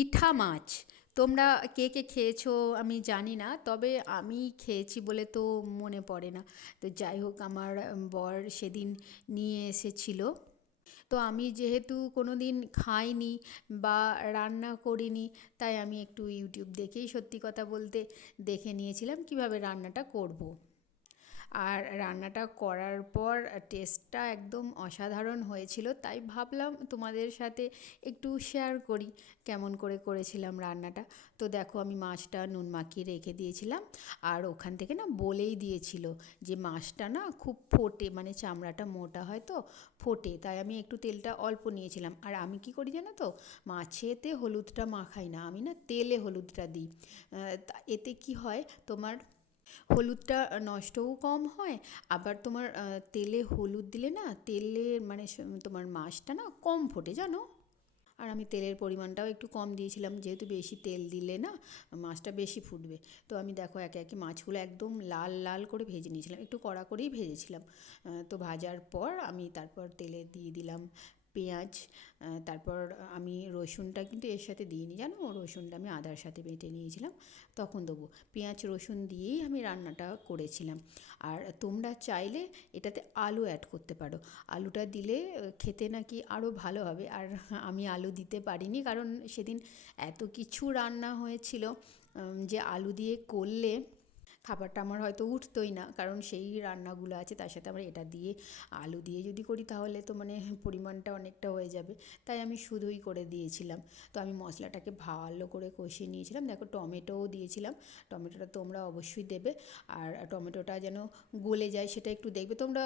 ইঠা মাছ তোমরা কে কে খেয়েছো আমি জানি না, তবে আমি খেয়েছি বলে তো মনে পড়ে না। তো যাই হোক, আমার বর সেদিন নিয়ে এসেছিল। তো আমি যেহেতু কোনো দিন খাইনি বা রান্না করিনি, তাই আমি একটু ইউটিউব দেখেই, সত্যি কথা বলতে, দেখে নিয়েছিলাম কিভাবে রান্নাটা করব। আর রান্নাটা করার পর টেস্টটা একদম অসাধারণ হয়েছিল, তাই ভাবলাম তোমাদের সাথে একটু শেয়ার করি কেমন করে করেছিলাম রান্নাটা। তো দেখো, আমি মাছটা নুন মাখিয়ে রেখে দিয়েছিলাম। আর ওখান থেকে না বলেই দিয়েছিল যে মাছটা না খুব ফোটে, মানে চামড়াটা মোটা হয় তো ফোটে, তাই আমি একটু তেলটা অল্প নিয়েছিলাম। আর আমি কি করি জানো তো, মাছেতে হলুদটা মাখাই না, আমি না তেলে হলুদটা দিই। এতে কি হয় তোমার, হলুদটা নষ্টও কম হয়। আবার তোমার তেলে হলুদ দিলে না, তেলে মানে তোমার মাছটা না কম ফোটে জানো। আর আমি তেলের পরিমাণটাও একটু কম দিয়েছিলাম, যেহেতু বেশি তেল দিলে না মাছটা বেশি ফুটবে। তো আমি দেখো একে একে মাছগুলো একদম লাল লাল করে ভেজে নিয়েছিলাম, একটু কড়া করেই ভেজেছিলাম। তো ভাজার পর আমি তারপর তেলে দিয়ে দিলাম পেঁয়াজ। তারপর আমি রসুনটা কিন্তু এর সাথে দিইনি জানো, রসুনটা আমি আদার সাথে বেটে নিয়েছিলাম, তখন দেবো। পেঁয়াজ রসুন দিয়েই আমি রান্নাটা করেছিলাম। আর তোমরা চাইলে এটাতে আলু অ্যাড করতে পারো, আলুটা দিলে খেতে নাকি আরও ভালো হবে। আর আমি আলু দিতে পারিনি, কারণ সেদিন এত কিছু রান্না হয়েছিল যে আলু দিয়ে করলে খাবারটা আমার হয়তো উঠতোই না, কারণ সেই রান্নাগুলো আছে, তার সাথে আবার এটা দিয়ে আলু দিয়ে যদি করি তাহলে তো মানে পরিমাণটা অনেকটা হয়ে যাবে। তাই আমি শুধুই করে দিয়েছিলাম। তো আমি মশলাটাকে ভালো করে কষিয়ে নিয়েছিলাম। দেখো টমেটোও দিয়েছিলাম, টমেটোটা তোমরা অবশ্যই দেবে। আর টমেটোটা যেন গলে যায় সেটা একটু দেখবে তোমরা,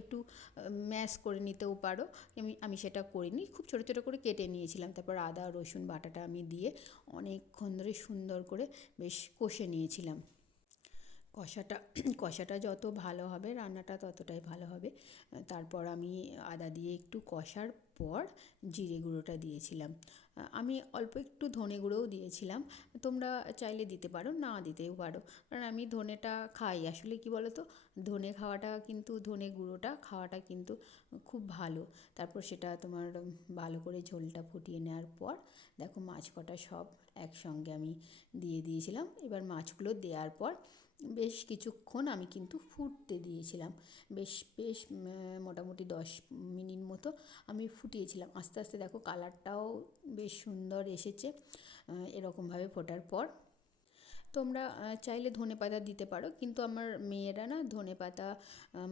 একটু ম্যাশ করে নিতেও পারো। আমি সেটা করিনি, খুব ছোটো ছোটো করে কেটে নিয়েছিলাম। তারপর আদা রসুন বাটাটা আমি দিয়ে অনেকক্ষণ ধরে সুন্দর করে বেশ কষে নিয়েছিলাম। কষাটা কষাটা যত ভালো হবে রান্নাটা ততটাই ভালো হবে। তারপর আমি আদা দিয়ে একটু কষার পর জিরে গুঁড়োটা দিয়েছিলাম। আমি অল্প একটু ধনে গুঁড়োও দিয়েছিলাম, তোমরা চাইলে দিতে পারো, না দিতেও পারো। কারণ আমি ধনেটা খাই, আসলে কি বলো তো, ধনে খাওয়াটা কিন্তু, ধনে গুঁড়োটা খাওয়াটা কিন্তু খুব ভালো। তারপর সেটা তোমার ভালো করে ঝোলটা ফুটিয়ে নেওয়ার পর দেখো মাছ কটা সব একসঙ্গে আমি দিয়ে দিয়েছিলাম। এবার মাছগুলো দেওয়ার পর বেশ কিছুক্ষণ আমি কিন্তু ফুটতে দিয়েছিলাম। বেশ বেশ মোটামুটি 10 মিনিট মতো আমি ফুটিয়েছিলাম। আস্তে আস্তে দেখো কালারটাও বেশ সুন্দর এসেছে। এরকমভাবে ফোটার পর তোমরা চাইলে ধনেপাতা দিতে পারো, কিন্তু আমার মেয়েরা না ধনেপাতা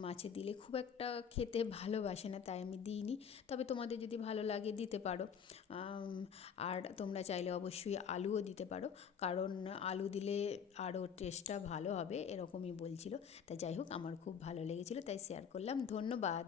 মাছে দিলে খুব একটা খেতে ভালোবাসে না, তাই আমি দিইনি। তবে তোমাদের যদি ভালো লাগে দিতে পারো। আর তোমরা চাইলে অবশ্যই আলুও দিতে পারো, কারণ আলু দিলে আরও টেস্টটা ভালো হবে, এরকমই বলছিল। তাই যাই হোক, আমার খুব ভালো লেগেছিলো, তাই শেয়ার করলাম। ধন্যবাদ।